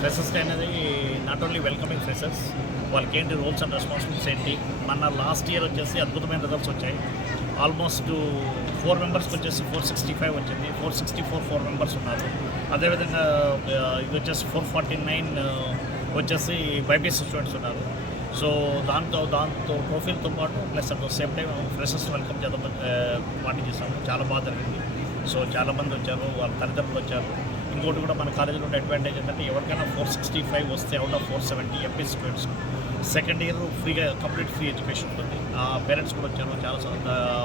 Freshers day అనేది not only welcoming freshers, వాళ్ళకి ఏంటి రోల్స్ అండ్ రెస్పాన్సిబిలిటీస్ ఏంటి. మన లాస్ట్ ఇయర్ వచ్చేసి అద్భుతమైన రిజల్ట్స్ వచ్చాయి. ఆల్మోస్ట్ 4 మెంబర్స్కి వచ్చేసి 465 వచ్చింది. 464 మెంబర్స్ ఉన్నారు. అదేవిధంగా ఇది వచ్చేసి 449 వచ్చేసి బైపీసీ స్టూడెంట్స్ ఉన్నారు. సో దాంతో ప్రొఫైల్తో పాటు plus at the same time freshers welcome చేద్దాం పార్టీ చేస్తాము. చాలా బాగా జరిగింది. సో చాలామంది వచ్చారు, వాళ్ళ తల్లిదండ్రులు వచ్చారు. ఇంకోటి కూడా మన కాలేజీలో ఉన్న అడ్వాంటేజ్ ఏంటంటే ఎవరికైనా 465 వస్తే out of 470 MP students second year ఫ్రీగా కంప్లీట్ ఫ్రీ ఎడ్యుకేషన్ ఉంటుంది. పేరెంట్స్ కూడా వచ్చారు, చాలా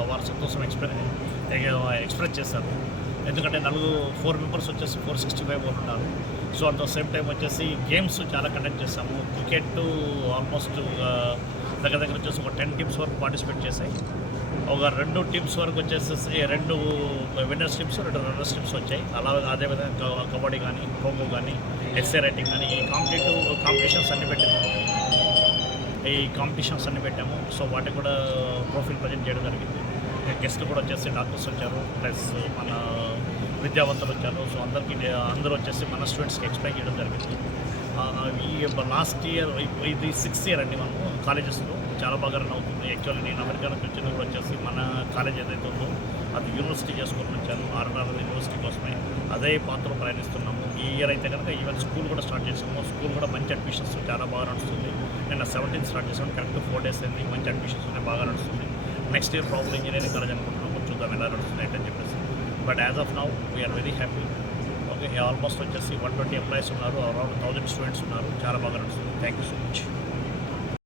వారి సంతోషం ఎక్స్ప్రెస్ చేశారు. ఎందుకంటే 4 మెంబర్స్ వచ్చేసి 465 వాళ్ళు ఉన్నారు. So at the same time వచ్చేసి గేమ్స్ చాలా కండక్ట్ చేస్తాము. క్రికెట్ ఆల్మోస్ట్ దగ్గర వచ్చేసి ఒక 10 టీమ్స్ వరకు పార్టిసిపేట్ చేశాయి. ఒక 2 టీమ్స్ వరకు వచ్చేసి 2 విన్నర్స్ టీమ్స్ 2 రన్నర్స్ టీమ్స్ వచ్చాయి. అదేవిధంగా కబడ్డీ కానీ, ఖోఖో కానీ, ఎస్ఏ రైటింగ్ కానీ ఈ కాంపిటీషన్స్ అన్ని పెట్టాము. సో వాటికి కూడా ప్రొఫైల్ ప్రజెంట్ చేయడం జరిగింది. గెస్ట్లు కూడా వచ్చేసి డాక్టర్స్ వచ్చారు, ప్లస్ మన విద్యావంతులు వచ్చారు. సో అందరూ వచ్చేసి మన స్టూడెంట్స్కి ఎక్స్ప్లెయిన్ చేయడం జరిగింది. ఈ లాస్ట్ ఇయర్ ఇది 6th ఇయర్ అండి మనము కాలేజెస్లో చాలా బాగా రన్ అవుతుంది. యాక్చువల్లీ నేను అమెరికా నుంచి వచ్చినప్పుడు వచ్చేసి మన కాలేజ్ ఏదైతే ఉందో అది యూనివర్సిటీ చేసుకొని వచ్చాను. ఆర్ఆర్ యూనివర్సిటీ కోసమే అదే పాత్రలో ప్రయాణిస్తున్నాము. ఈ ఇయర్ అయితే కనుక ఈవెన్ స్కూల్ కూడా స్టార్ట్ చేసాము. స్కూల్ కూడా మంచి అడ్మిషన్స్ చాలా బాగా నడుస్తుంది. నిన్న 17th స్టార్ట్ చేసాము. కరెక్ట్ 4 days అయింది. మంచి అడ్మిషన్స్ ఉన్నాయి, బాగా నడుస్తుంది. Next year problem engineering college అనుకుంటున్నాము. చూద్దాం ఎలా నడుస్తుంది అని చెప్పేసి. But as of now we're very happy. Okay, almost వచ్చేసి 120 ఎంప్లాయీస్ ఉన్నారు. అరౌండ్ 1000 స్టూడెంట్స్ ఉన్నారు. చాలా బాగా నడుస్తుంది. Thank you so much.